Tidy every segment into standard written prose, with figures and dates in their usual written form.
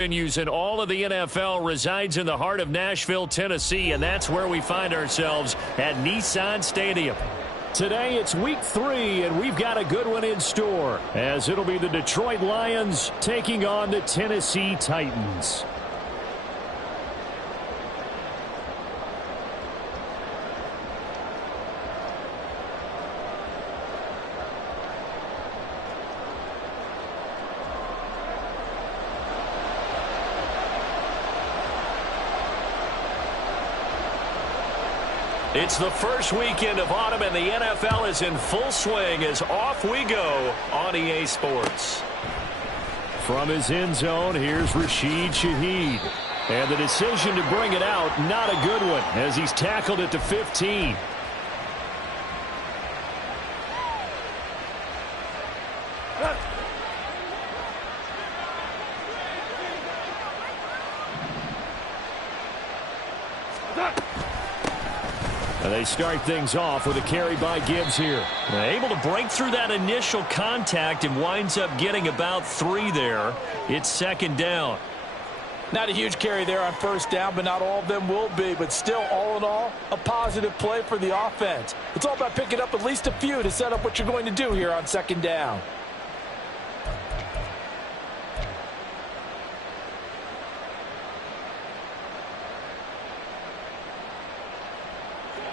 Continues in all of the NFL, resides in the heart of Nashville, Tennessee, and that's where we find ourselves at Nissan Stadium. Today it's week 3, and we've got a good one in store, as it'll be the Detroit Lions taking on the Tennessee Titans. It's the first weekend of autumn, and the NFL is in full swing as off we go on EA Sports. From his end zone, here's Rashid Shaheed. And the decision to bring it out, not a good one, as he's tackled at the 15. They start things off with a carry by Gibbs here. Able to break through that initial contact and winds up getting about 3 there. It's second down. Not a huge carry there on first down, but not all of them will be. But still, all in all, a positive play for the offense. It's all about picking up at least a few to set up what you're going to do here on second down.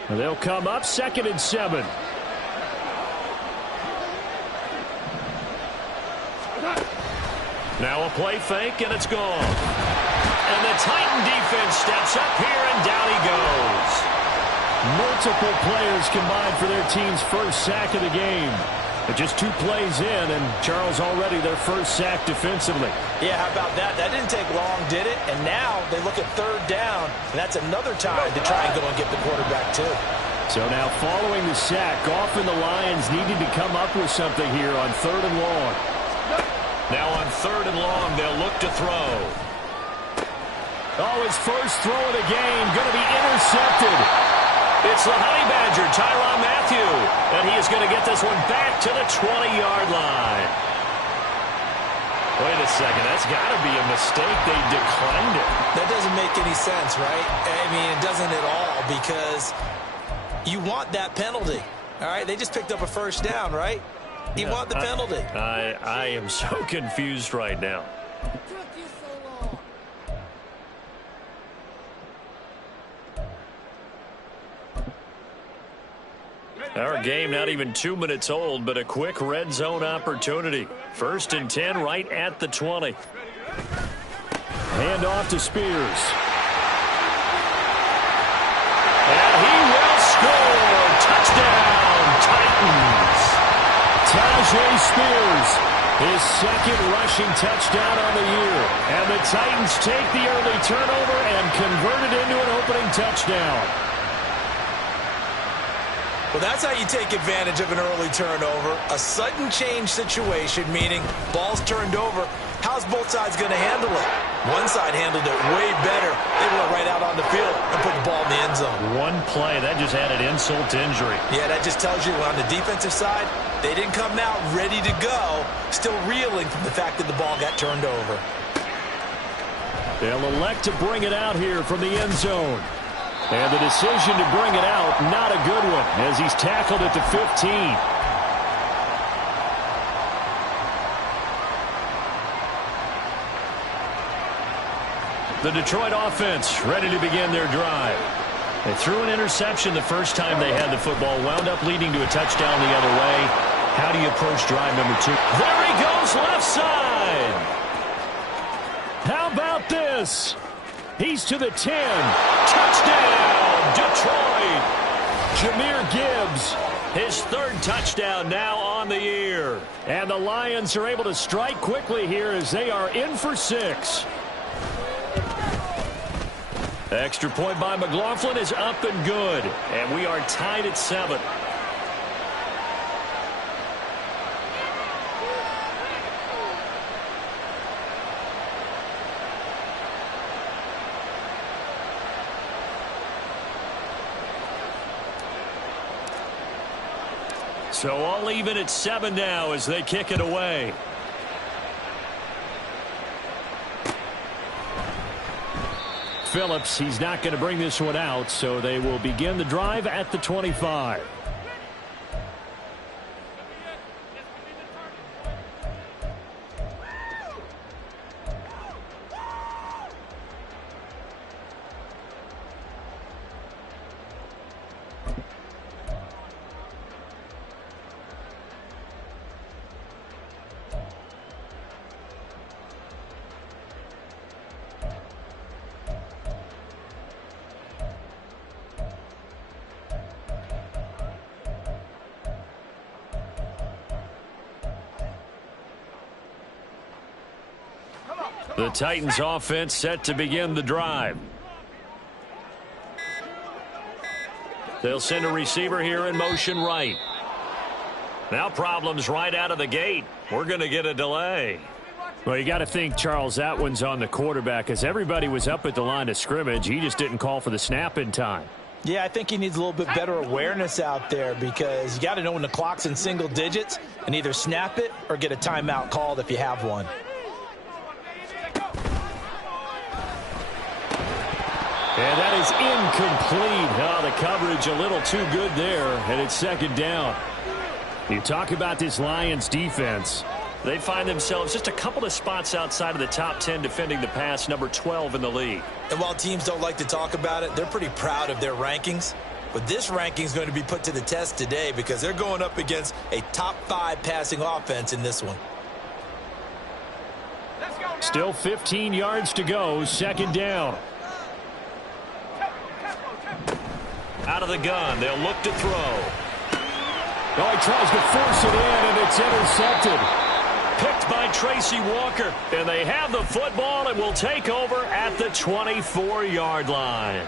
They'll come up 2nd and 7. Now a play fake, and it's gone. And the Titan defense steps up here, and down he goes. Multiple players combined for their team's first sack of the game. But just 2 plays in, and Charles already their first sack defensively. Yeah, how about that? That didn't take long, did it? And now they look at third down, and that's another time to try and go and get the quarterback too. So now following the sack, often the Lions needed to come up with something here on 3rd and long. Now on 3rd and long, they'll look to throw. Oh, his first throw of the game going to be intercepted. It's the Honey Badger, Tyrann Mathieu, and he is going to get this one back to the 20-yard line. Wait a second, that's got to be a mistake. They declined it. That doesn't make any sense, right? I mean, it doesn't at all, because you want that penalty. All right, they just picked up a first down, right? You want the penalty. I am so confused right now. Our game not even 2 minutes old, but a quick red zone opportunity. 1st and 10 right at the 20. Hand off to Spears. And he will score. Touchdown, Titans. Tyjae Spears, his 2nd rushing touchdown on the year. And the Titans take the early turnover and convert it into an opening touchdown. Well, that's how you take advantage of an early turnover. A sudden change situation, meaning ball's turned over. How's both sides going to handle it? One side handled it way better. They went right out on the field and put the ball in the end zone. One play, that just added insult to injury. Yeah, that just tells you on the defensive side, they didn't come out ready to go, still reeling from the fact that the ball got turned over. They'll elect to bring it out here from the end zone. And the decision to bring it out, not a good one, as he's tackled at the 15. The Detroit offense ready to begin their drive. They threw an interception the first time they had the football, wound up leading to a touchdown the other way. How do you approach drive number 2? There he goes, left side. How about this? He's to the 10. Touchdown, Detroit. Jahmyr Gibbs, his 3rd touchdown now on the year. And the Lions are able to strike quickly here as they are in for 6. Extra point by McLaughlin is up and good. And we are tied at 7. So all even at 7 now as they kick it away. Phillips, he's not going to bring this one out, so they will begin the drive at the 25. The Titans offense set to begin the drive. They'll send a receiver here in motion right. Now problems right out of the gate. We're going to get a delay. Well, you got to think, Charles, that one's on the quarterback as everybody was up at the line of scrimmage. He just didn't call for the snap in time. Yeah, I think he needs a little bit better awareness out there because you got to know when the clock's in single digits and either snap it or get a timeout called if you have one. And that is incomplete. Oh, the coverage a little too good there, and it's second down. You talk about this Lions defense. They find themselves just a couple of spots outside of the top 10 defending the pass, number 12 in the league. And while teams don't like to talk about it, they're pretty proud of their rankings. But this ranking is going to be put to the test today because they're going up against a top 5 passing offense in this one. Still 15 yards to go, second down. Out of the gun, they'll look to throw. Oh, he tries to force it in, and it's intercepted. Picked by Tracy Walker, and they have the football and will take over at the 24-yard line.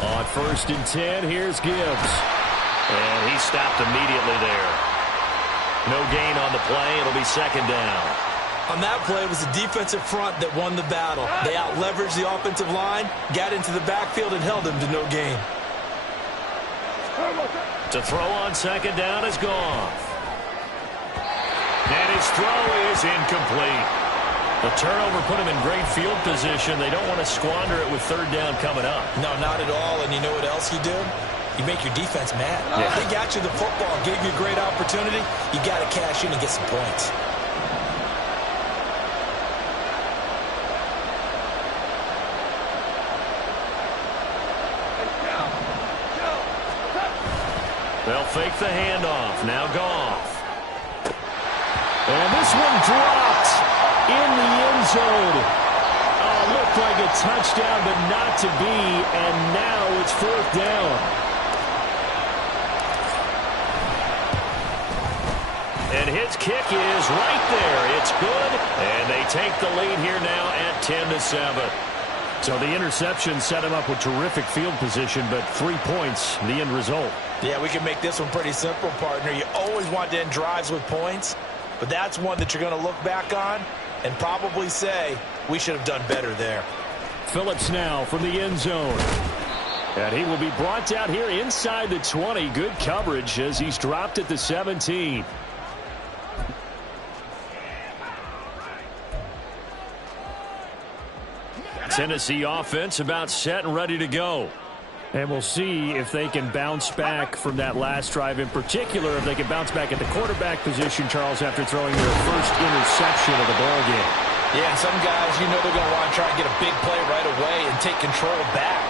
On 1st and 10, here's Gibbs. And he stopped immediately there. No gain on the play. It'll be second down. On that play, it was the defensive front that won the battle. They out-leveraged the offensive line, got into the backfield, and held him to no gain. To throw on second down is Goff. And his throw is incomplete. The turnover put him in great field position. They don't want to squander it with third down coming up. No, not at all. And you know what else you do? You make your defense mad. Yeah. They got you the football, gave you a great opportunity. You got to cash in and get some points. They'll fake the handoff. Now Goff. And this one dropped in the end zone. Oh, looked like a touchdown, but not to be. And now it's fourth down. And his kick is right there. It's good. And they take the lead here now at 10-7. So the interception set him up with terrific field position, but 3 points, the end result. Yeah, we can make this one pretty simple, partner. You always want to end drives with points, but that's one that you're going to look back on and probably say, we should have done better there. Phillips now from the end zone. And he will be brought down here inside the 20. Good coverage as he's dropped at the 17. Tennessee offense about set and ready to go. And we'll see if they can bounce back from that last drive, in particular, if they can bounce back at the quarterback position, Charles, after throwing their first interception of the ballgame. Yeah, and some guys, you know they're going to want to try and get a big play right away and take control back.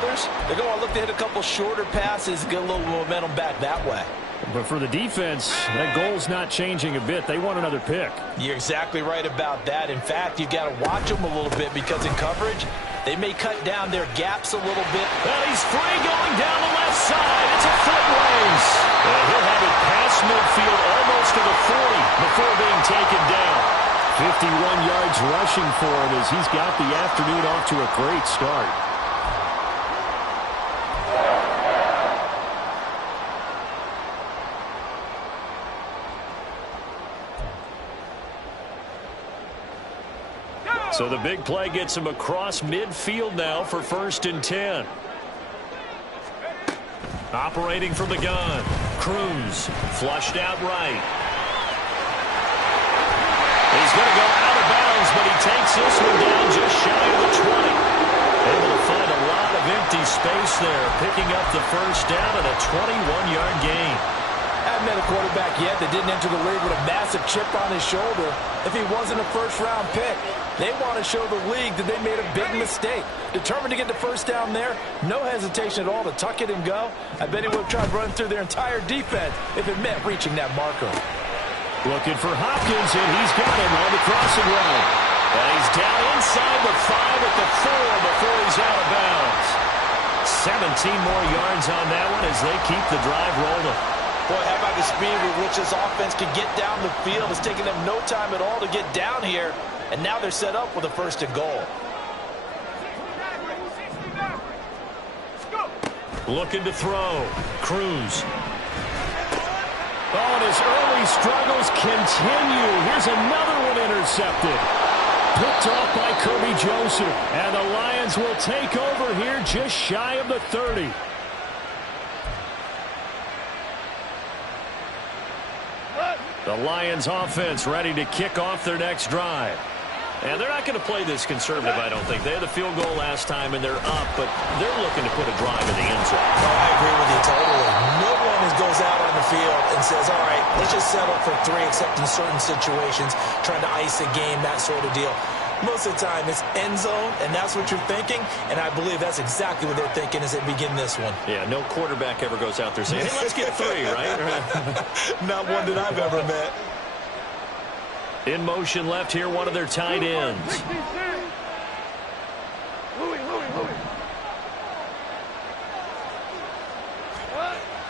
Others, they're going to look to hit a couple shorter passes, get a little momentum back that way. But for the defense, that goal's not changing a bit. They want another pick. You're exactly right about that. In fact, you've got to watch them a little bit because in coverage, they may cut down their gaps a little bit. Well, he's free going down the left side. It's a foot race. And he'll have it past midfield almost to the 40 before being taken down. 51 yards rushing for him as he's got the afternoon off to a great start. So the big play gets him across midfield now for 1st and 10. Operating from the gun. Cruz flushed out right. He's going to go out of bounds, but he takes this one down just shy of the 20. Able to find a lot of empty space there, picking up the first down and a 21-yard gain. I haven't met a quarterback yet that didn't enter the league with a massive chip on his shoulder if he wasn't a first-round pick. They want to show the league that they made a big mistake. Determined to get the first down there, no hesitation at all to tuck it and go. I bet he would have tried running through their entire defense if it meant reaching that marker. Looking for Hopkins, and he's got him on the crossing route. And he's down inside the 5 at the 4 before he's out of bounds. 17 more yards on that one as they keep the drive rolling. Boy, how about the speed with which this offense can get down the field? It's taken them no time at all to get down here, and now they're set up with a first and goal. Looking to throw. Cruz. Oh, and his early struggles continue. Here's another one intercepted. Picked off by Kirby Joseph. And the Lions will take over here just shy of the 30. The Lions offense ready to kick off their next drive. And they're not going to play this conservative, I don't think. They had the field goal last time, and they're up, but they're looking to put a drive in the end zone. Oh, I agree with you totally. No one goes out on the field and says, all right, let's just settle for 3, except in certain situations, trying to ice a game, that sort of deal. Most of the time, it's end zone, and that's what you're thinking, and I believe that's exactly what they're thinking as they begin this one. Yeah, no quarterback ever goes out there saying, hey, let's get 3, right? Not one that I've ever met. In motion left here, one of their tight ends.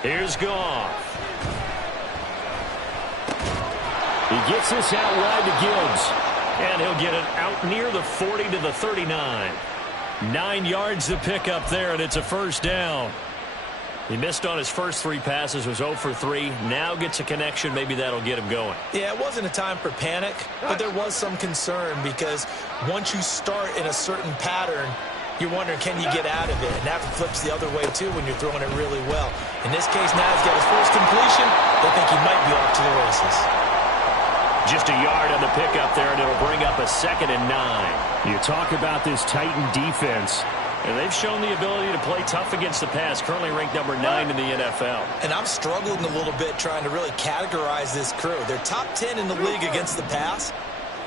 Here's Goff. He gets this out wide to Gibbs. And he'll get it out near the 40 to the 39. 9 yards to pick up there, and it's a first down. He missed on his first 3 passes, was 0 for 3. Now gets a connection. Maybe that'll get him going. Yeah, it wasn't a time for panic, but there was some concern because once you start in a certain pattern, you're wondering, can you get out of it? And that flips the other way, too, when you're throwing it really well. In this case, now he's got his first completion. They think he might be off to the races. Just a yard on the pickup there, and it'll bring up a 2nd and 9. You talk about this Titan defense, and they've shown the ability to play tough against the pass, currently ranked number 9 in the NFL. And I'm struggling a little bit trying to really categorize this crew. They're top 10 in the league against the pass,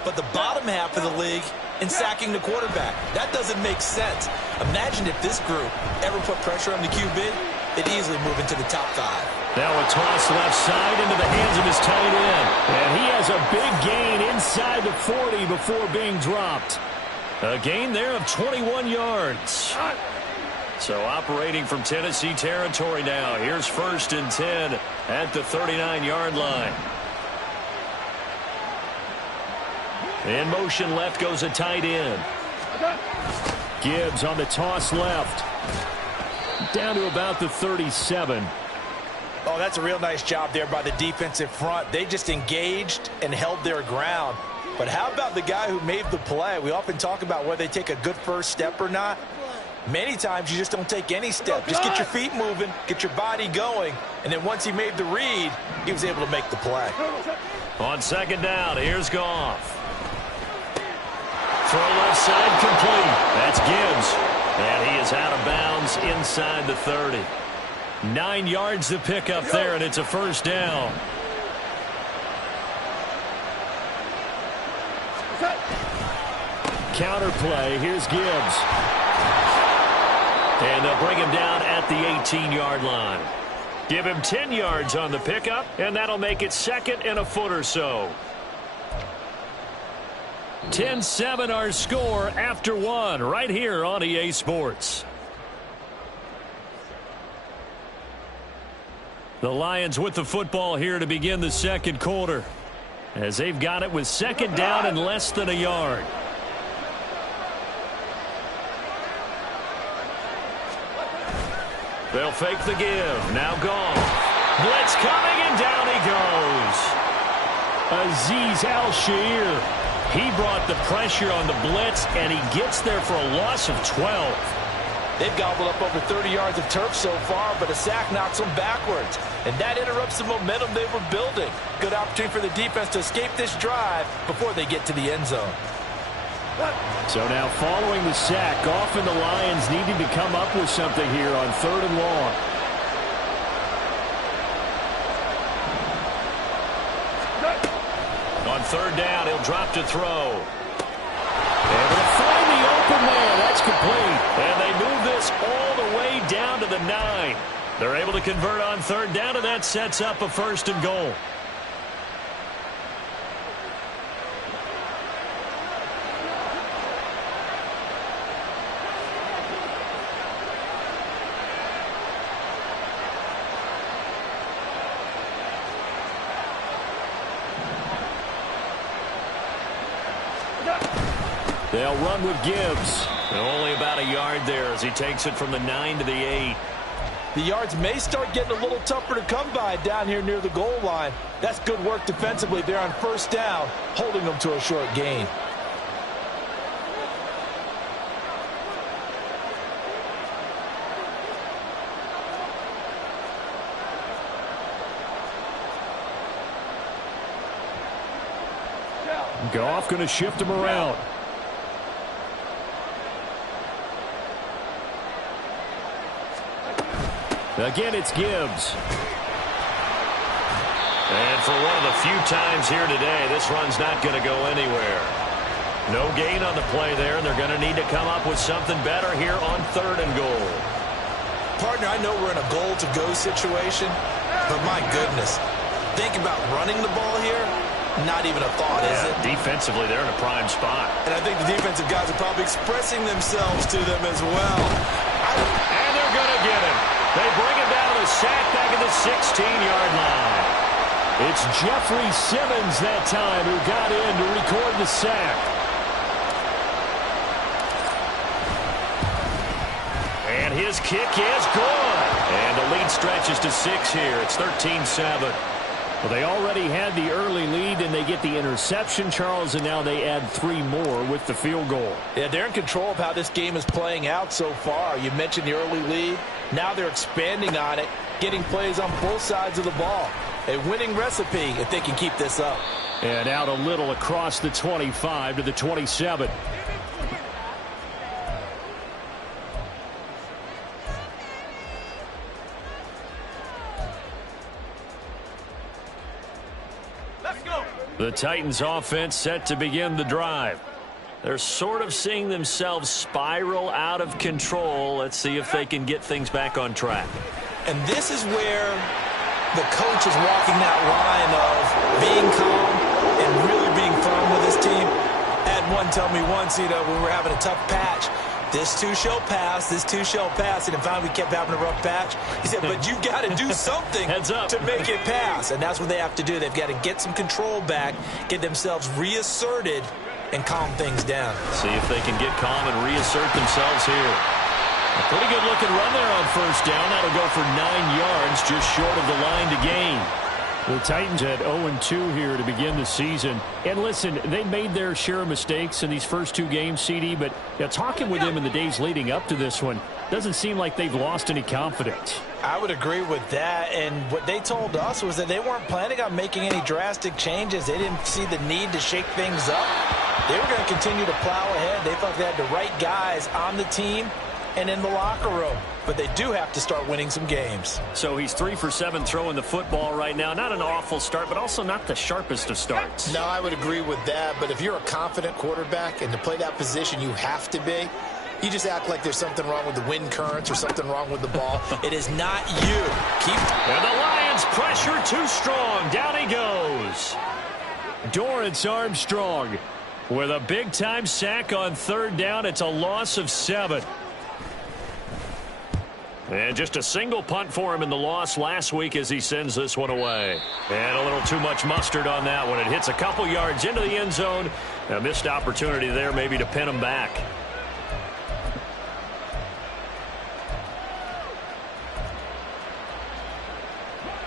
but the bottom half of the league in sacking the quarterback. That doesn't make sense. Imagine if this group ever put pressure on the QB, they'd easily move into the top 5. Now a toss left side into the hands of his tight end. And he has a big gain inside the 40 before being dropped. A gain there of 21 yards. So operating from Tennessee territory now. Here's 1st and 10 at the 39-yard line. In motion left goes a tight end. Gibbs on the toss left. Down to about the 37. Oh, that's a real nice job there by the defensive front. They just engaged and held their ground. But how about the guy who made the play? We often talk about whether they take a good first step or not. Many times you just don't take any step. Just get your feet moving, get your body going, and then once he made the read, he was able to make the play. On 2nd down, here's Goff. Throw left side complete. That's Gibbs. And he is out of bounds inside the 30. 9 yards to pick up there, and it's a first down. Counter play. Here's Gibbs. And they'll bring him down at the 18-yard line. Give him 10 yards on the pickup, and that'll make it 2nd and a foot or so. 10-7 our score after 1 right here on EA Sports. The Lions with the football here to begin the 2nd quarter, as they've got it with 2nd down and less than a yard. They'll fake the give. Now Goff. Blitz coming, and down he goes. Azeez Al-Shaair. He brought the pressure on the blitz, and he gets there for a loss of 12. They've gobbled up over 30 yards of turf so far, but a sack knocks them backwards. And that interrupts the momentum they were building. Good opportunity for the defense to escape this drive before they get to the end zone. So now following the sack, often the Lions needing to come up with something here on 3rd and long. On 3rd down, he'll drop to throw. Able to find the open man. That's complete. And they move this all the way down to the 9. They're able to convert on 3rd down, and that sets up a 1st and goal. They'll run with Gibbs. And only about a yard there as he takes it from the 9 to the 8. The yards may start getting a little tougher to come by down here near the goal line. That's good work defensively there on 1st down, holding them to a short gain. Goff going to shift him around. Again, it's Gibbs. And for one of the few times here today, this run's not going to go anywhere. No gain on the play there, and they're going to need to come up with something better here on 3rd and goal. Partner, I know we're in a goal-to-go situation, but my goodness, think about running the ball here. Not even a thought, is it? Defensively, they're in a prime spot. And I think the defensive guys are probably expressing themselves to them as well. And they're going to get him. They bring him down to the sack back at the 16-yard line. It's Jeffrey Simmons that time who got in to record the sack. And his kick is good. And the lead stretches to 6 here. It's 13-7. Well, they already had the early lead, and they get the interception, Charles, and now they add 3 more with the field goal. Yeah, they're in control of how this game is playing out so far. You mentioned the early lead. Now they're expanding on it, getting plays on both sides of the ball. A winning recipe if they can keep this up. And out a little across the 25 to the 27. The Titans offense set to begin the drive. They're sort of seeing themselves spiral out of control. Let's see if they can get things back on track. And this is where the coach is walking that line of being calm and really being firm with his team. I had one tell me once, when we were having a tough patch, this too shall pass, this too shall pass. And finally we kept having a rough patch. He said, but you've got to do something to make it pass. And that's what they have to do. They've got to get some control back, get themselves reasserted, and calm things down. See if they can get calm and reassert themselves here. A pretty good looking run there on 1st down. That'll go for 9 yards, just short of the line to gain. The Titans had 0-2 here to begin the season. And listen, they made their share of mistakes in these first 2 games, CD, but talking with them in the days leading up to this one, doesn't seem like they've lost any confidence. I would agree with that, and what they told us was that they weren't planning on making any drastic changes. They didn't see the need to shake things up. They were going to continue to plow ahead. They thought they had the right guys on the team and in the locker room. But they do have to start winning some games. So he's 3 for 7 throwing the football right now. Not an awful start, but also not the sharpest of starts. No, I would agree with that. But if you're a confident quarterback and to play that position you have to be, you just act like there's something wrong with the wind currents or something wrong with the ball. It is not you. And the Lions pressure too strong. Down he goes. Dorrance Armstrong with a big-time sack on 3rd down. It's a loss of 7. And just a single punt for him in the loss last week as he sends this one away. And a little too much mustard on that one. It hits a couple yards into the end zone. A missed opportunity there maybe to pin him back.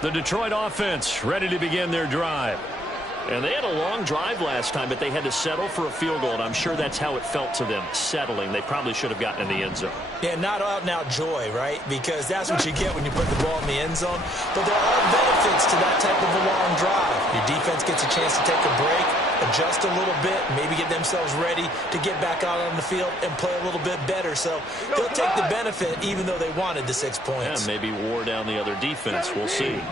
The Detroit offense ready to begin their drive. And they had a long drive last time, but they had to settle for a field goal, and I'm sure that's how it felt to them, settling. They probably should have gotten in the end zone. Yeah, not out-and-out joy, right? Because that's what you get when you put the ball in the end zone. But there are benefits to that type of a long drive. Your defense gets a chance to take a break, adjust a little bit, maybe get themselves ready to get back out on the field and play a little bit better. So they'll take the benefit even though they wanted the 6 points. Yeah, maybe wore down the other defense. We'll see.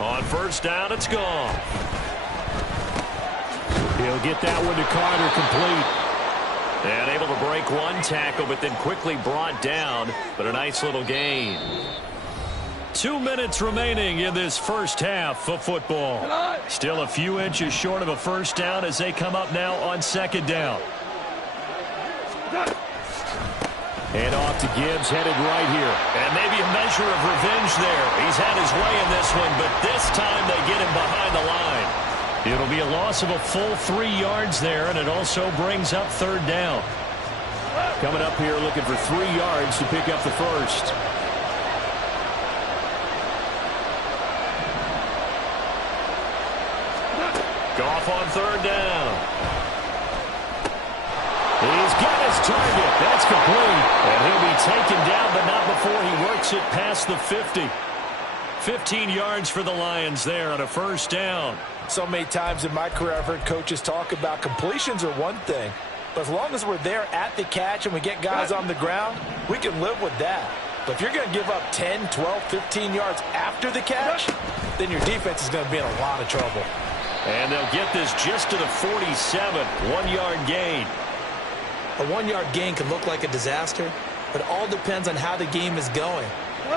On first down, it's gone. He'll get that one to Carter, complete. And able to break one tackle, but then quickly brought down. But a nice little gain. 2 minutes remaining in this first half of football. Still a few inches short of a first down as they come up now on second down. And off to Gibbs, headed right here. And maybe a measure of revenge there. He's had his way in this one, but this time they get him behind the line. It'll be a loss of a full 3 yards there, and it also brings up third down. Coming up here looking for 3 yards to pick up the first. Goff on third down. He's got his target. That's complete. And he'll be taken down, but not before he works it past the 50. 15 yards for the Lions there on a first down. So many times in my career I've heard coaches talk about completions are one thing. But as long as we're there at the catch and we get guys on the ground, we can live with that. But if you're going to give up 10, 12, 15 yards after the catch, then your defense is going to be in a lot of trouble. And they'll get this just to the 47. 1 yard gain. A 1 yard gain can look like a disaster, but it all depends on how the game is going.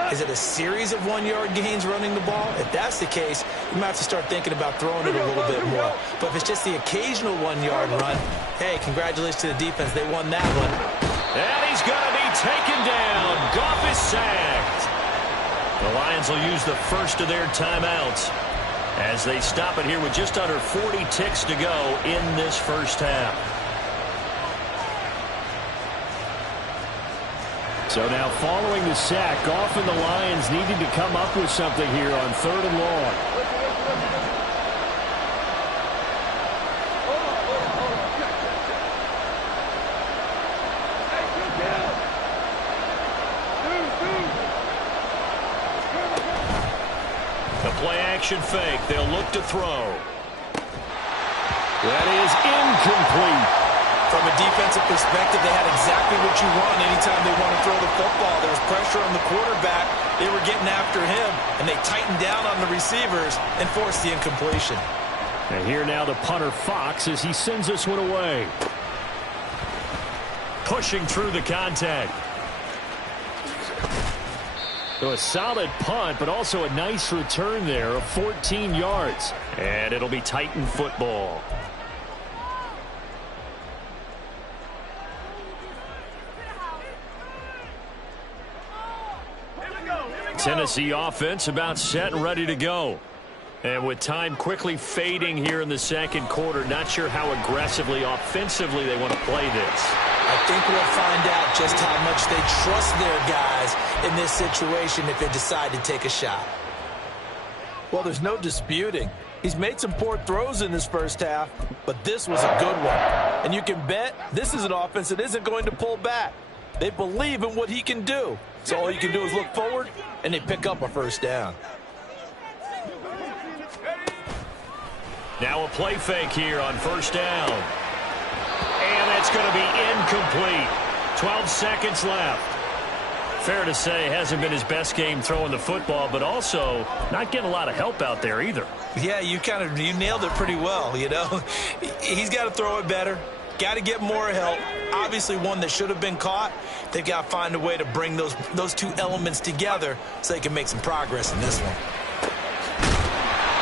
Is it a series of 1 yard gains running the ball? If that's the case, you might have to start thinking about throwing it a little bit more. But if it's just the occasional 1 yard run, hey, congratulations to the defense. They won that one. And he's going to be taken down. Goff is sacked. The Lions will use the first of their timeouts as they stop it here with just under 40 ticks to go in this first half. So now following the sack, Goff and the Lions needing to come up with something here on third and long. The play action fake. They'll look to throw. That is incomplete. From a defensive perspective, they had exactly what you want anytime they want to throw the football. There was pressure on the quarterback. They were getting after him, and they tightened down on the receivers and forced the incompletion. And here now the punter Fox as he sends this one away. Pushing through the contact. So a solid punt, but also a nice return there of 14 yards. And it'll be Titan football. Tennessee offense about set and ready to go. And with time quickly fading here in the second quarter, not sure how aggressively, offensively they want to play this. I think we'll find out just how much they trust their guys in this situation if they decide to take a shot. Well, there's no disputing. He's made some poor throws in this first half, but this was a good one. And you can bet this is an offense that isn't going to pull back. They believe in what he can do. So all you can do is look forward, and they pick up a first down. Now a play fake here on first down. And that's going to be incomplete. 12 seconds left. Fair to say, hasn't been his best game throwing the football, but also not getting a lot of help out there either. Yeah, you nailed it pretty well, you know. He's got to throw it better. Got to get more help. Obviously one that should have been caught. They've got to find a way to bring those two elements together so they can make some progress in this one.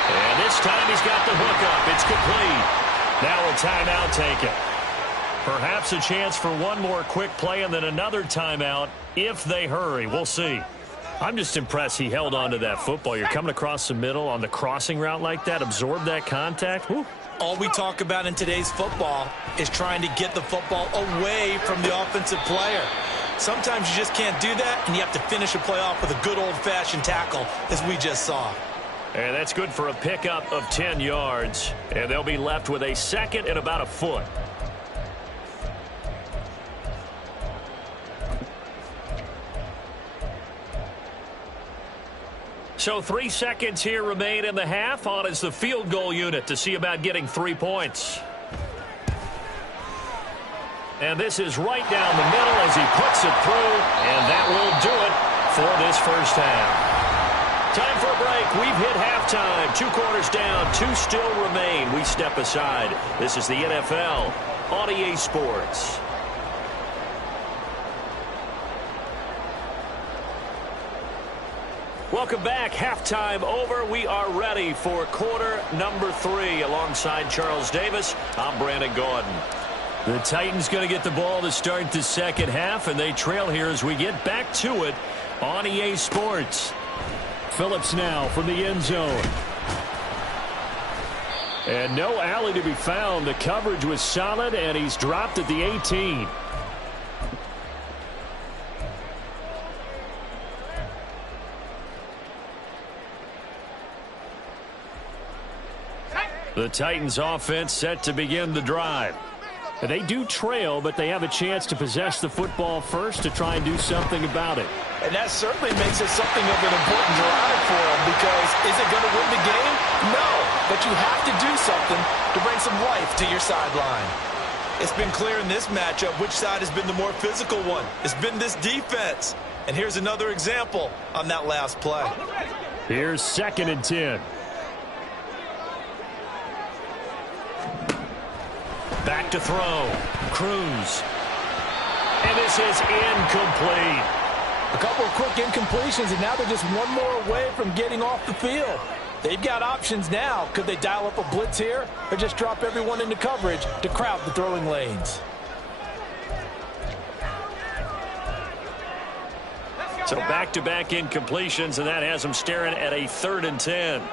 And this time he's got the hook up. It's complete. Now a timeout taken. Perhaps a chance for one more quick play and then another timeout if they hurry. We'll see. I'm just impressed he held on to that football. You're coming across the middle on the crossing route like that, absorb that contact. Whew. All we talk about in today's football is trying to get the football away from the offensive player. Sometimes you just can't do that, and you have to finish a play off with a good old-fashioned tackle, as we just saw. And that's good for a pickup of 10 yards. And they'll be left with a second and about a foot. So 3 seconds here remain in the half. On is the field goal unit to see about getting 3 points. And this is right down the middle as he puts it through. And that will do it for this first half. Time for a break. We've hit halftime. 2 quarters down. 2 still remain. We step aside. This is the NFL on EA Sports. Welcome back. Halftime over. We are ready for quarter number 3. Alongside Charles Davis, I'm Brandon Gaudin. The Titans going to get the ball to start the second half, and they trail here as we get back to it on EA Sports. Phillips now from the end zone. And no alley to be found. The coverage was solid, and he's dropped at the 18. The Titans offense set to begin the drive. They do trail, but they have a chance to possess the football first to try and do something about it. And that certainly makes it something of an important drive for them, because is it going to win the game? No, but you have to do something to bring some life to your sideline. It's been clear in this matchup which side has been the more physical one. It's been this defense. And here's another example on that last play. Here's 2nd and 10. Back to throw. Cruz. And this is incomplete. A couple of quick incompletions, and now they're just one more away from getting off the field. They've got options now. Could they dial up a blitz here, or just drop everyone into coverage to crowd the throwing lanes? So back-to-back incompletions, and that has them staring at a 3rd and 10.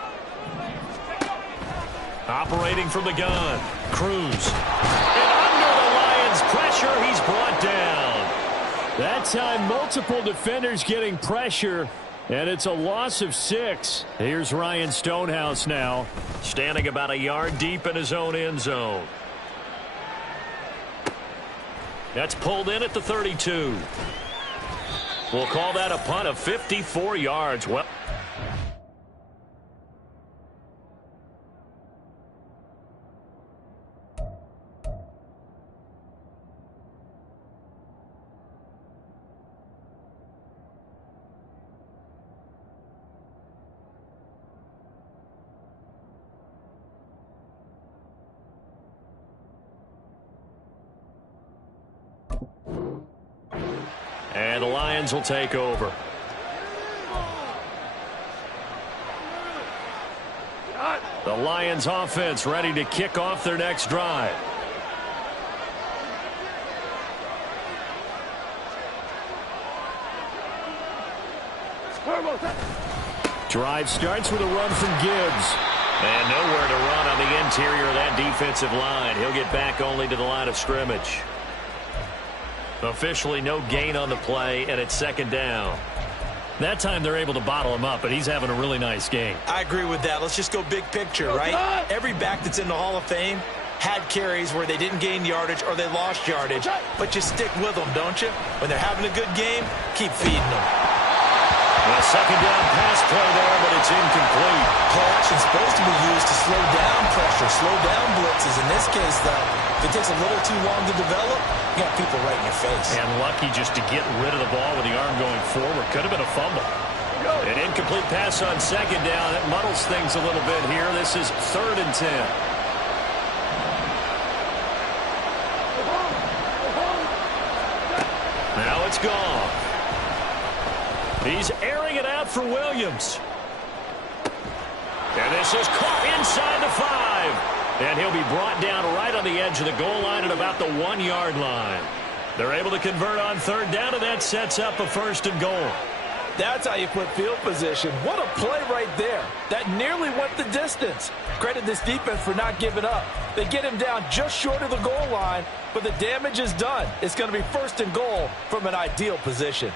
Operating from the gun. Cruz. And under the Lions' pressure, he's brought down. That time, multiple defenders getting pressure, and it's a loss of 6. Here's Ryan Stonehouse now. Standing about a yard deep in his own end zone. That's pulled in at the 32. We'll call that a punt of 54 yards. Well, and the Lions will take over. The Lions offense ready to kick off their next drive. Drive starts with a run from Gibbs. And nowhere to run on the interior of that defensive line. He'll get back only to the line of scrimmage. Officially no gain on the play, and it's 2nd down. That time they're able to bottle him up, but he's having a really nice game. I agree with that. Let's just go big picture, right? Every back that's in the Hall of Fame had carries where they didn't gain yardage or they lost yardage, but you stick with them, don't you? When they're having a good game, keep feeding them. A 2nd down pass play there, but it's incomplete. Play action supposed to be used to slow down pressure, slow down blitzes. In this case, though, if it takes a little too long to develop, you got people right in your face. And lucky just to get rid of the ball with the arm going forward. Could have been a fumble. An incomplete pass on 2nd down. It muddles things a little bit here. This is 3rd and 10. Now it's gone. He's airing it out for Williams. And this is caught inside the 5. And he'll be brought down right on the edge of the goal line at about the 1-yard line. They're able to convert on 3rd down, and that sets up a 1st and goal. That's how you put field position. What a play right there. That nearly went the distance. Credit this defense for not giving up. They get him down just short of the goal line, but the damage is done. It's going to be 1st and goal from an ideal position.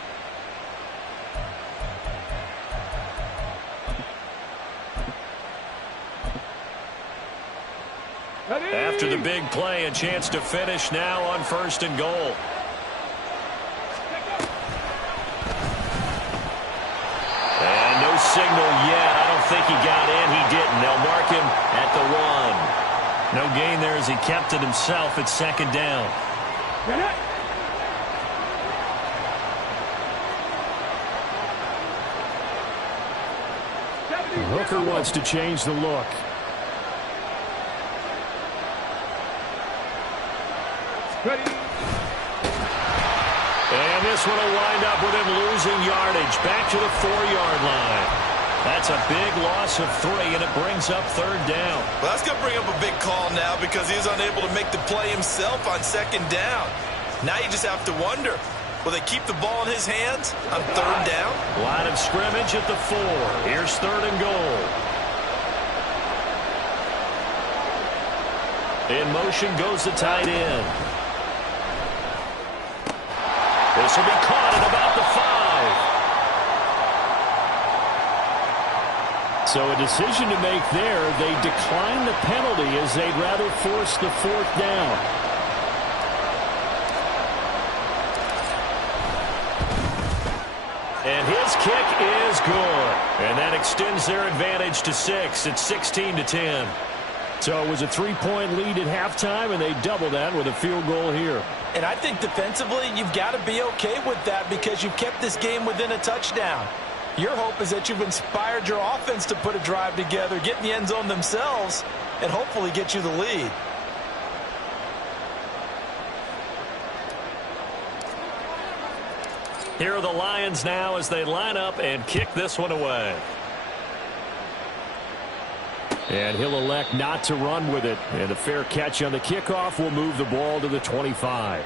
After the big play, a chance to finish now on 1st and goal. And no signal think he got in. He didn't. They'll mark him at the 1. No gain there as he kept it himself at second down. Hooker wants to change the look. And this one will wind up with him losing yardage. Back to the 4-yard line. That's a big loss of 3, and it brings up third down. Well, that's going to bring up a big call now because he was unable to make the play himself on second down. Now you just have to wonder, will they keep the ball in his hands on third down? Line of scrimmage at the 4. Here's third and goal. In motion goes the tight end. This will be caught at about the 5. So a decision to make there. They decline the penalty as they'd rather force the 4th down. And his kick is good. And that extends their advantage to 6. It's 16-10. So it was a 3-point lead at halftime, and they double that with a field goal here. And I think defensively, you've got to be okay with that because you've kept this game within a touchdown. Your hope is that you've inspired your offense to put a drive together, get in the end zone themselves, and hopefully get you the lead. Here are the Lions now as they line up and kick this one away. And he'll elect not to run with it. And a fair catch on the kickoff will move the ball to the 25.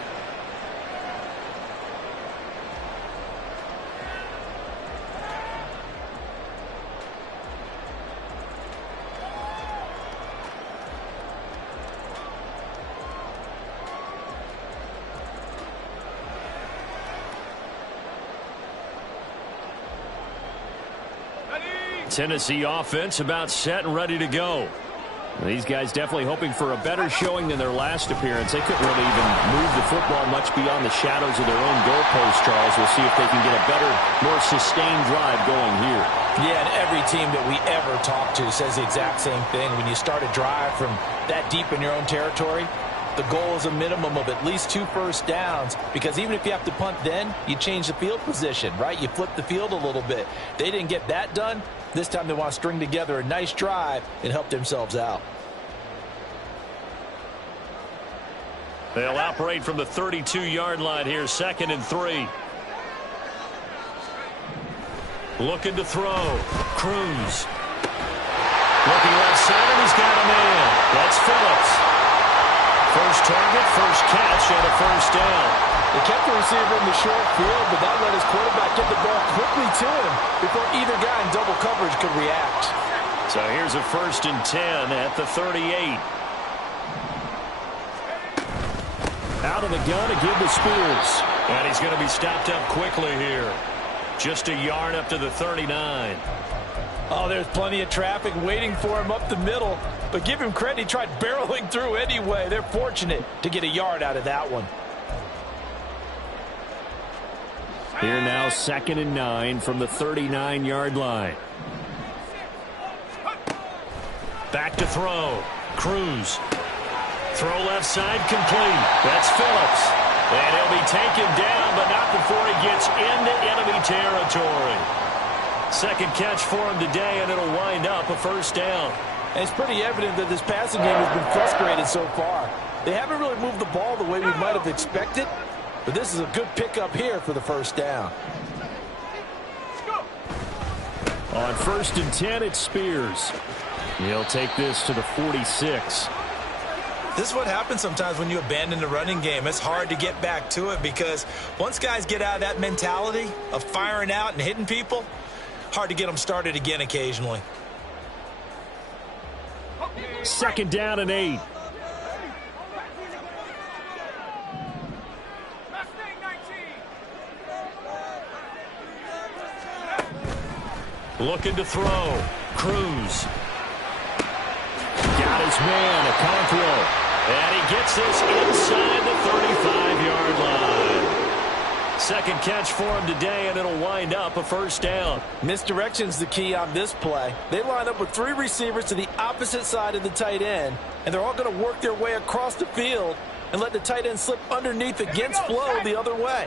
Tennessee offense about set and ready to go. These guys definitely hoping for a better showing than their last appearance. They couldn't really even move the football much beyond the shadows of their own goalpost, Charles. We'll see if they can get a better, more sustained drive going here. Yeah, and every team that we ever talk to says the exact same thing. When you start a drive from that deep in your own territory, the goal is a minimum of at least 2 first downs, because even if you have to punt then, you change the field position, right? You flip the field a little bit. They didn't get that done. This time they want to string together a nice drive and help themselves out. They'll operate from the 32-yard line here, 2nd and 3. Looking to throw. Cruz. Looking left side, and he's got a man. That's Phillips. First target, first catch, and a first down. They kept the receiver in the short field, but that let his quarterback get the ball quickly to him before either guy in double coverage could react. So here's a 1st and 10 at the 38. Out of the gun to give to Spears. And he's going to be stopped up quickly here. Just a yard up to the 39. Oh, there's plenty of traffic waiting for him up the middle. But give him credit, he tried barreling through anyway. They're fortunate to get a yard out of that one. Here now, 2nd and 9 from the 39-yard line. Back to throw. Cruz. Throw left side complete. That's Phillips. And he'll be taken down, but not before he gets into enemy territory. Second catch for him today, and it'll wind up a first down. And it's pretty evident that this passing game has been frustrated so far. They haven't really moved the ball the way we might have expected, but this is a good pickup here for the first down. On 1st and 10, it's Spears. He'll take this to the 46. This is what happens sometimes when you abandon the running game. It's hard to get back to it because once guys get out of that mentality of firing out and hitting people, hard to get them started again occasionally. 2nd down and 8. Looking to throw. Cruz. Got his man, Okonkwo. And he gets this inside the 35-yard line. Second catch for him today, and it'll wind up a first down. Misdirection's the key on this play. They line up with 3 receivers to the opposite side of the tight end, and they're all going to work their way across the field and let the tight end slip underneath against flow the other way.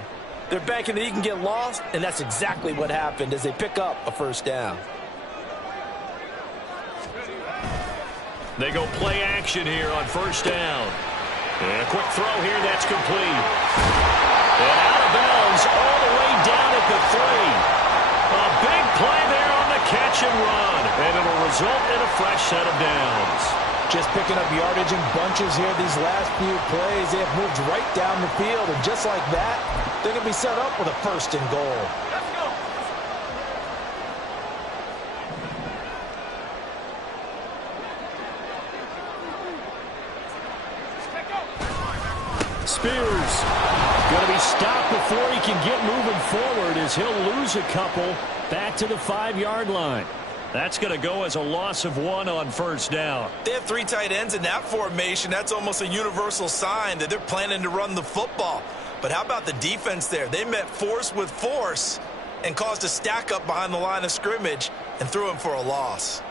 They're banking that he can get lost, and that's exactly what happened as they pick up a first down. They go play action here on first down. And a quick throw here, that's complete. And out of bounds all the way down at the 3. A big play there on the catch and run. And it'll result in a fresh set of downs. Just picking up yardage in bunches here these last few plays. They have moved right down the field, and just like that, they're going to be set up with a first and goal. Spears going to be stopped before he can get moving forward as he'll lose a couple back to the 5-yard line. That's going to go as a loss of 1 on first down. They have 3 tight ends in that formation. That's almost a universal sign that they're planning to run the football. But how about the defense there? They met force with force and caused a stack up behind the line of scrimmage and threw him for a loss.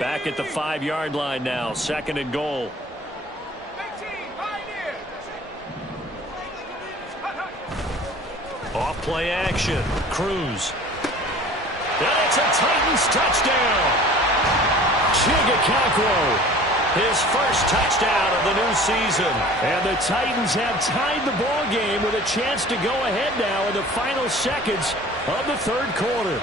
Back at the 5-yard line now, second and goal. Off play action. Cruz. And it's a Titans touchdown. Chigakakwo, his first touchdown of the new season. And the Titans have tied the ball game with a chance to go ahead now in the final seconds of the third quarter.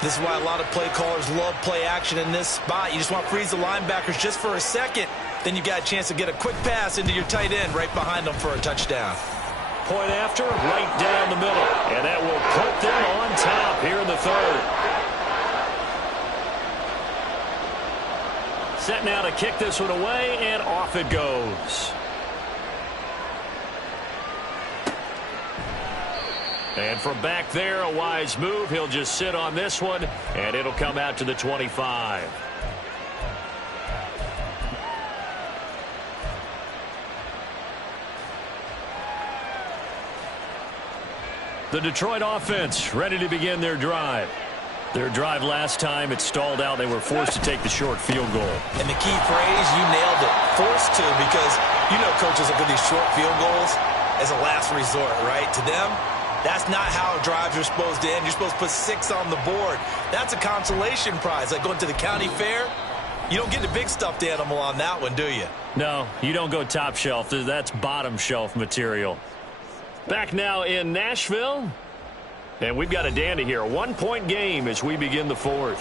This is why a lot of play callers love play action in this spot. You just want to freeze the linebackers just for a second. Then you got a chance to get a quick pass into your tight end right behind them for a touchdown. Point after, right down the middle. And that will put them on top here in the third. Set now to kick this one away, and off it goes. And from back there, a wise move. He'll just sit on this one, and it'll come out to the 25. The Detroit offense ready to begin their drive. Their drive last time, it stalled out. They were forced to take the short field goal. And the key phrase, you nailed it, forced to, because you know coaches look at these short field goals as a last resort, right? To them, that's not how drives are supposed to end. You're supposed to put 6 on the board. That's a consolation prize, like going to the county fair. You don't get the big stuffed animal on that one, do you? No, you don't go top shelf. That's bottom shelf material. Back now in Nashville. And we've got a dandy here. A 1-point game as we begin the fourth.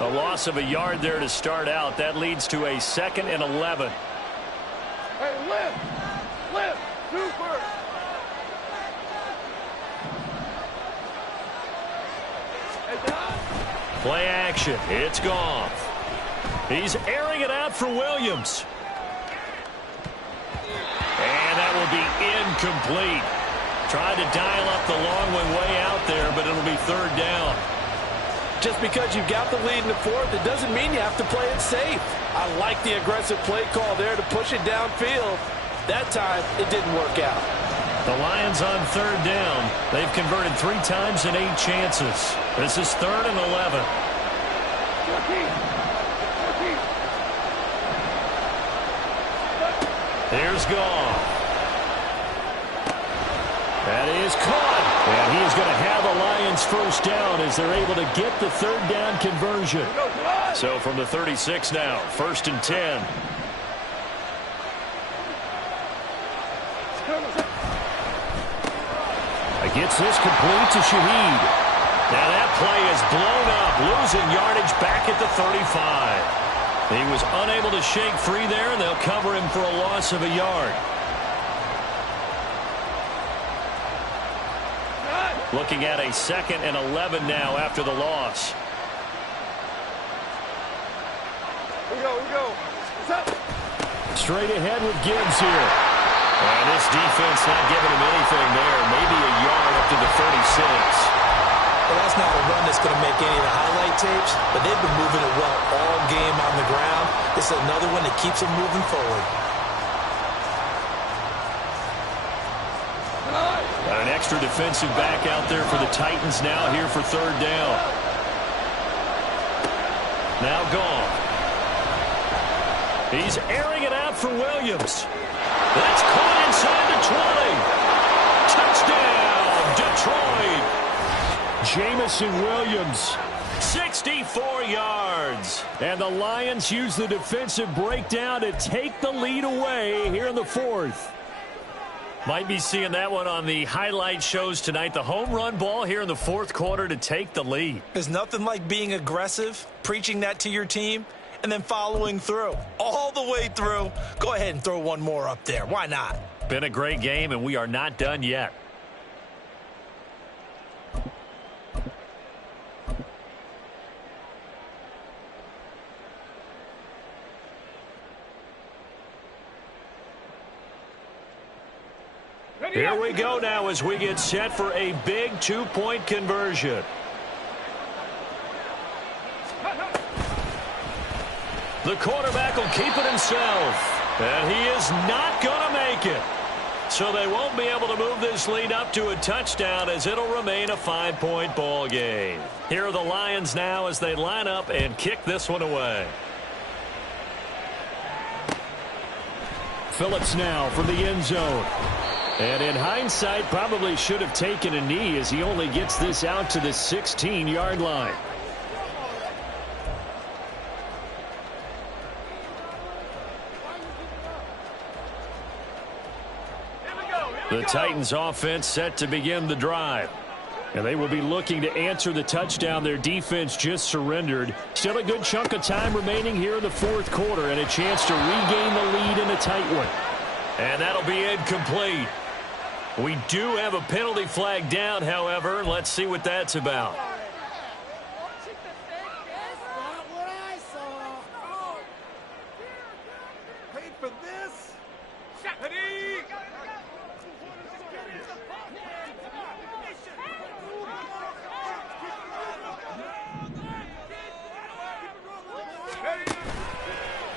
A loss of a yard there to start out. That leads to a 2nd and 11. Hey, lift, super. Play action. It's gone. He's airing it out for Williams. And that will be incomplete. Tried to dial up the long one way out there, but it'll be third down. Just because you've got the lead in the fourth, it doesn't mean you have to play it safe. I like the aggressive play call there to push it downfield. That time, it didn't work out. The Lions on third down. They've converted 3 times in 8 chances. This is 3rd and 11. 14. Here's Goff. That is caught. And he is going to have the Lions first down as they're able to get the third down conversion. So from the 36 now, 1st and 10. Gets this complete to Shaheed. Now that play is blown up, losing yardage back at the 35. He was unable to shake free there, and they'll cover him for a loss of a yard. Looking at a 2nd and 11 now after the loss. We go. What's up? Straight ahead with Gibbs here. And this defense not giving him anything there. Maybe a yard up to the 36. Well, that's not a run that's going to make any of the highlight tapes, but they've been moving it well all game on the ground. This is another one that keeps them moving forward. Got an extra defensive back out there for the Titans now here for third down. Now gone. He's airing it out for Williams. That's caught inside the 20. Touchdown, Detroit. Jamison Williams, 64 yards. And the Lions use the defensive breakdown to take the lead away here in the fourth. Might be seeing that one on the highlight shows tonight. The home run ball here in the fourth quarter to take the lead. There's nothing like being aggressive, preaching that to your team, and then following through. All the way through. Go ahead and throw one more up there. Why not? Been a great game, and we are not done yet. Here we go now as we get set for a big 2-point conversion. The quarterback will keep it himself, and he is not going to make it. So they won't be able to move this lead up to a touchdown as it'll remain a 5-point ball game. Here are the Lions now as they line up and kick this one away. Phillips now from the end zone. And in hindsight, probably should have taken a knee as he only gets this out to the 16-yard line. The Titans offense set to begin the drive. And they will be looking to answer the touchdown their defense just surrendered. Still a good chunk of time remaining here in the fourth quarter and a chance to regain the lead in a tight one. And that'll be incomplete. We do have a penalty flag down, however. Let's see what that's about. Paid for this?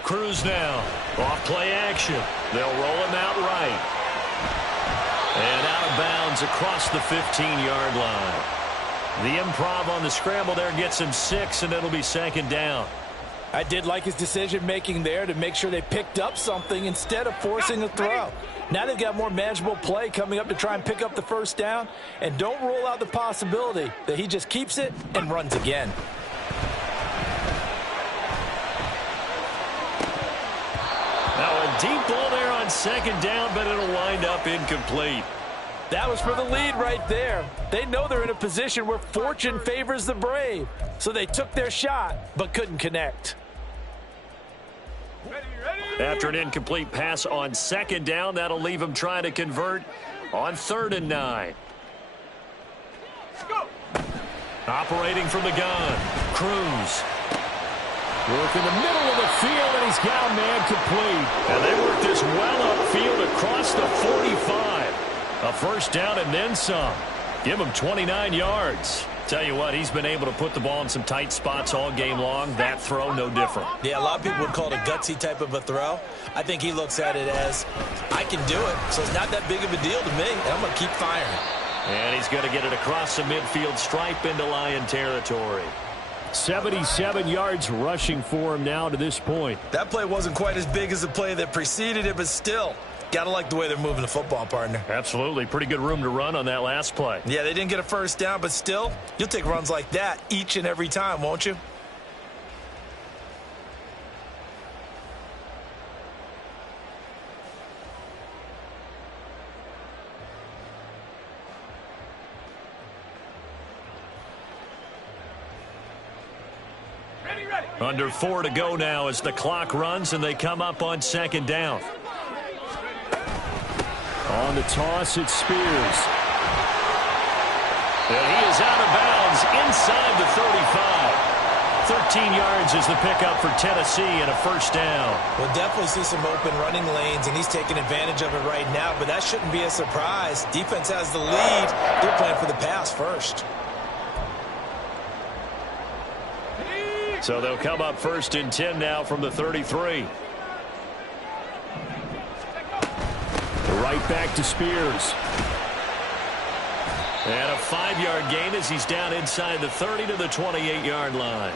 Cruz now. Off play action. They'll roll him out right. And out of bounds across the 15-yard line. The improv on the scramble there gets him 6, and it'll be second down. I did like his decision-making there to make sure they picked up something instead of forcing a throw. Now they've got more manageable play coming up to try and pick up the first down. And don't rule out the possibility that he just keeps it and runs again. Now a deep ball there on second down, but it'll wind up incomplete. That was for the lead right there. They know they're in a position where fortune favors the brave. So they took their shot, but couldn't connect. After an incomplete pass on second down, that'll leave them trying to convert on 3rd and 9. Operating from the gun, Cruz. Work in the middle of the field, and he's got a man complete. And they work this well upfield across the 45. A first down and then some. Give him 29 yards. Tell you what, he's been able to put the ball in some tight spots all game long. That throw, no different. Yeah, a lot of people would call it a gutsy type of a throw. I think he looks at it as, I can do it, so it's not that big of a deal to me, and I'm going to keep firing. And he's going to get it across the midfield stripe into Lion territory. 77 yards rushing for him now to this point. That play wasn't quite as big as the play that preceded it, but still, gotta like the way they're moving the football, partner. Absolutely. Pretty good room to run on that last play. Yeah, they didn't get a first down, but still, you'll take runs like that each and every time, won't you? Under 4 to go now as the clock runs and they come up on second down. On the toss, it's Spears. And he is out of bounds inside the 35. 13 yards is the pickup for Tennessee and a first down. We'll definitely see some open running lanes, and he's taking advantage of it right now, but that shouldn't be a surprise. Defense has the lead. They're playing for the pass first. So they'll come up 1st and 10 now from the 33. Right back to Spears. And a 5-yard gain as he's down inside the 30 to the 28-yard line.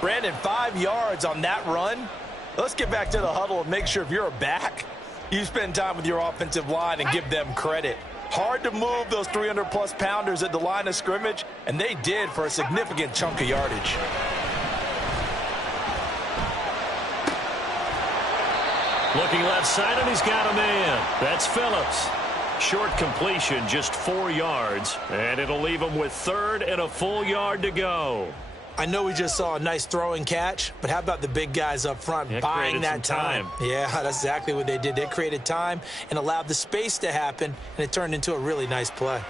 Brandon, 5 yards on that run. Let's get back to the huddle and make sure if you're a back, you spend time with your offensive line and give them credit. Hard to move those 300-plus pounders at the line of scrimmage, and they did for a significant chunk of yardage. Looking left side, and he's got a man. That's Phillips. Short completion, just 4 yards, and it'll leave him with 3rd and a full yard to go. I know we just saw a nice throwing catch, but how about the big guys up front buying that time? Yeah, that's exactly what they did. They created time and allowed the space to happen, and it turned into a really nice play.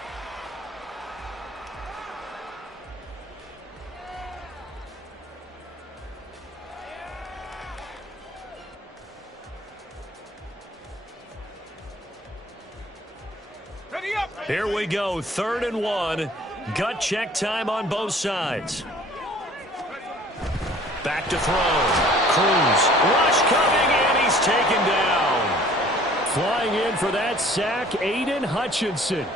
Here we go, 3rd and 1. Gut check time on both sides. Back to throw. Cruz. Rush coming, and he's taken down. Flying in for that sack, Aiden Hutchinson.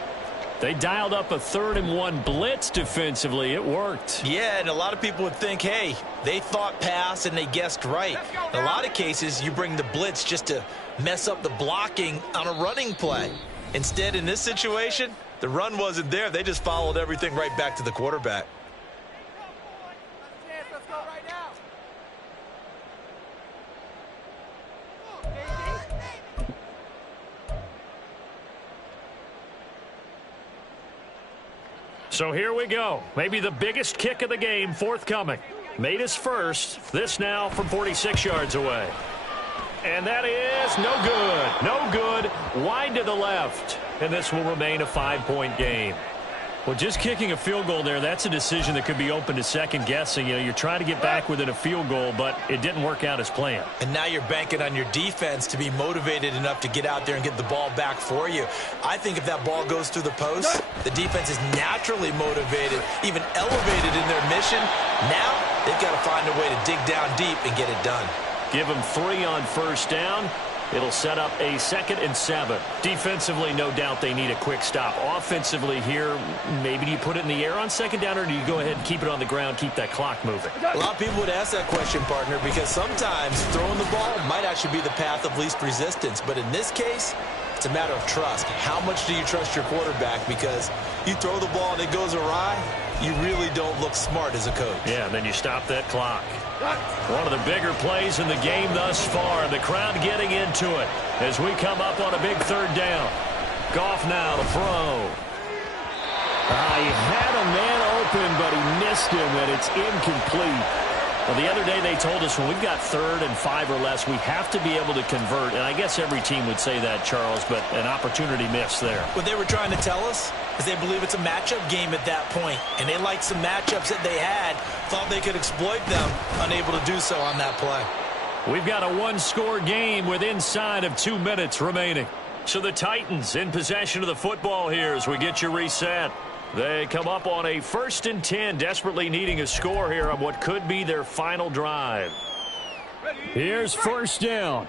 They dialed up a 3rd and 1 blitz defensively. It worked. Yeah, and a lot of people would think, hey, they thought pass and they guessed right. In a lot of cases, you bring the blitz just to mess up the blocking on a running play. Instead, in this situation, the run wasn't there. They just followed everything right back to the quarterback. Let's go right now. So here we go. Maybe the biggest kick of the game forthcoming. Made his first. This now from 46 yards away. And that is no good. No good. Wide to the left. And this will remain a 5-point game. Well, just kicking a field goal there, that's a decision that could be open to second guessing. You know, you're trying to get back within a field goal, but it didn't work out as planned. And now you're banking on your defense to be motivated enough to get out there and get the ball back for you. I think if that ball goes through the post, the defense is naturally motivated, even elevated in their mission. Now they've got to find a way to dig down deep and get it done. Give them 3 on 1st down. It'll set up a 2nd and 7. Defensively, no doubt they need a quick stop. Offensively here, maybe do you put it in the air on 2nd down, or do you go ahead and keep it on the ground, keep that clock moving? A lot of people would ask that question, partner, because sometimes throwing the ball might actually be the path of least resistance. But in this case, it's a matter of trust. How much do you trust your quarterback? Because you throw the ball and it goes awry, you really don't look smart as a coach. Yeah, and then you stop that clock. One of the bigger plays in the game thus far. The crowd getting into it as we come up on a big 3rd down. Goff now to throw. He had a man open, but he missed him, and it's incomplete. Well, the other day they told us when we've got 3rd and 5 or less, we have to be able to convert. And I guess every team would say that, Charles, but an opportunity missed there. What they were trying to tell us is they believe it's a matchup game at that point, and they liked some matchups that they had, thought they could exploit them, unable to do so on that play. We've got a 1-score game with inside of 2 minutes remaining. So the Titans in possession of the football here as we get you reset. They come up on a 1st and 10, desperately needing a score here on what could be their final drive. Here's 1st down.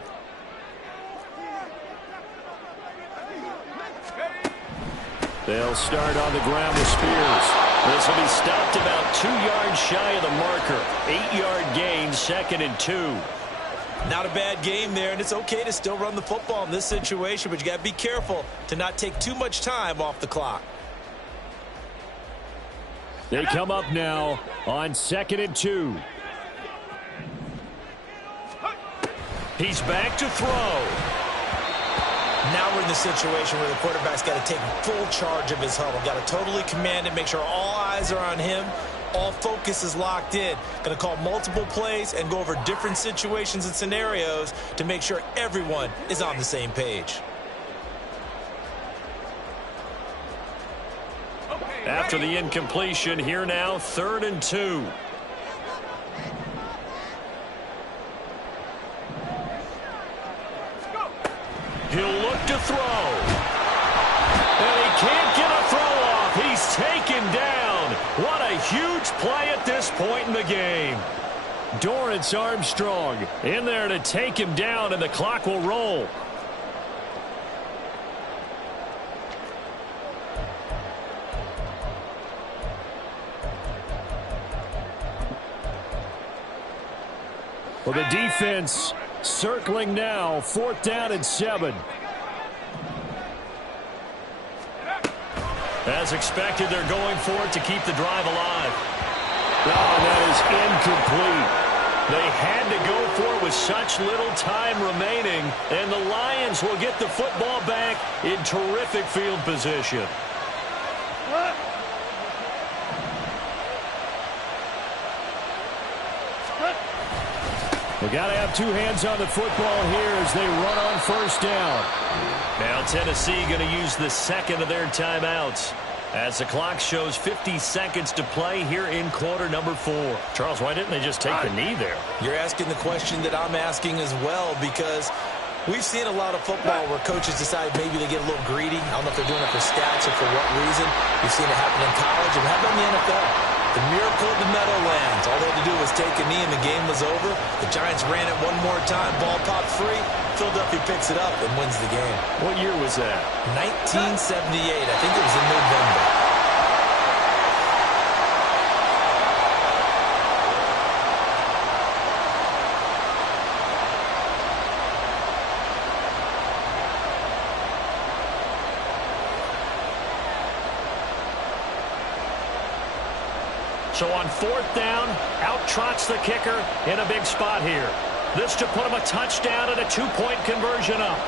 They'll start on the ground with Spears. This will be stopped about 2 yards shy of the marker. 8-yard gain, 2nd and 2. Not a bad game there, and it's okay to still run the football in this situation, but you got to be careful to not take too much time off the clock. They come up now on 2nd and 2. He's back to throw. Now we're in the situation where the quarterback's got to take full charge of his huddle. Got to totally command it, make sure all eyes are on him. All focus is locked in. Going to call multiple plays and go over different situations and scenarios to make sure everyone is on the same page. After the incompletion, here now, 3rd and 2. He'll look to throw. And he can't get a throw off. He's taken down. What a huge play at this point in the game. Dorrance Armstrong in there to take him down, and the clock will roll. Well, the defense circling now, 4th down and 7. As expected, they're going for it to keep the drive alive. Oh, that is incomplete. They had to go for it with such little time remaining, and the Lions will get the football back in terrific field position. We got to have 2 hands on the football here as they run on 1st down. Now Tennessee going to use the second of their timeouts as the clock shows 50 seconds to play here in quarter number 4. Charles, why didn't they just take the knee there? You're asking the question that I'm asking as well, because we've seen a lot of football where coaches decide maybe they get a little greedy. I don't know if they're doing it for stats or for what reason. We've seen it happen in college, and how about in the NFL? The miracle of the Meadowlands. All they had to do was take a knee and the game was over. The Giants ran it one more time. Ball popped free. Philadelphia picks it up and wins the game. What year was that? 1978. I think it was in November. So on 4th down, out trots the kicker in a big spot here. This to put him a touchdown and a 2-point conversion up.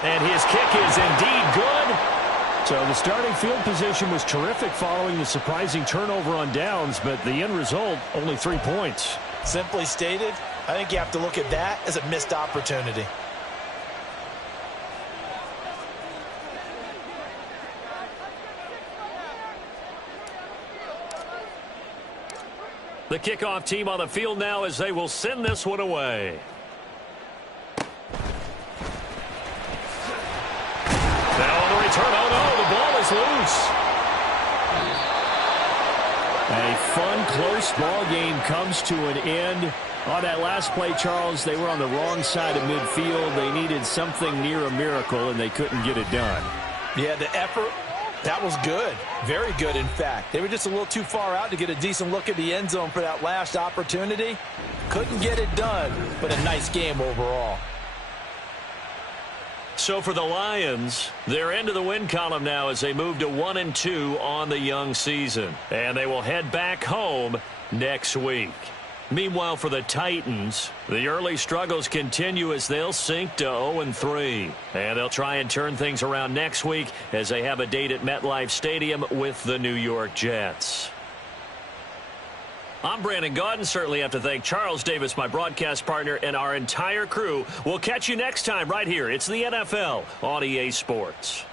And his kick is indeed good. So the starting field position was terrific following the surprising turnover on downs, but the end result, only 3 points. Simply stated, I think you have to look at that as a missed opportunity. The kickoff team on the field now as they will send this one away. Now on the return, oh no, the ball is loose. A fun, close ball game comes to an end. On that last play, Charles, they were on the wrong side of midfield. They needed something near a miracle, and they couldn't get it done. Yeah, the effort, that was good. Very good, in fact. They were just a little too far out to get a decent look at the end zone for that last opportunity. Couldn't get it done, but a nice game overall. So for the Lions, they're into the win column now as they move to 1-2 on the young season. And they will head back home next week. Meanwhile, for the Titans, the early struggles continue as they'll sink to 0-3. And they'll try and turn things around next week as they have a date at MetLife Stadium with the New York Jets. I'm Brandon Gaudin. Certainly have to thank Charles Davis, my broadcast partner, and our entire crew. We'll catch you next time right here. It's the NFL on EA Sports.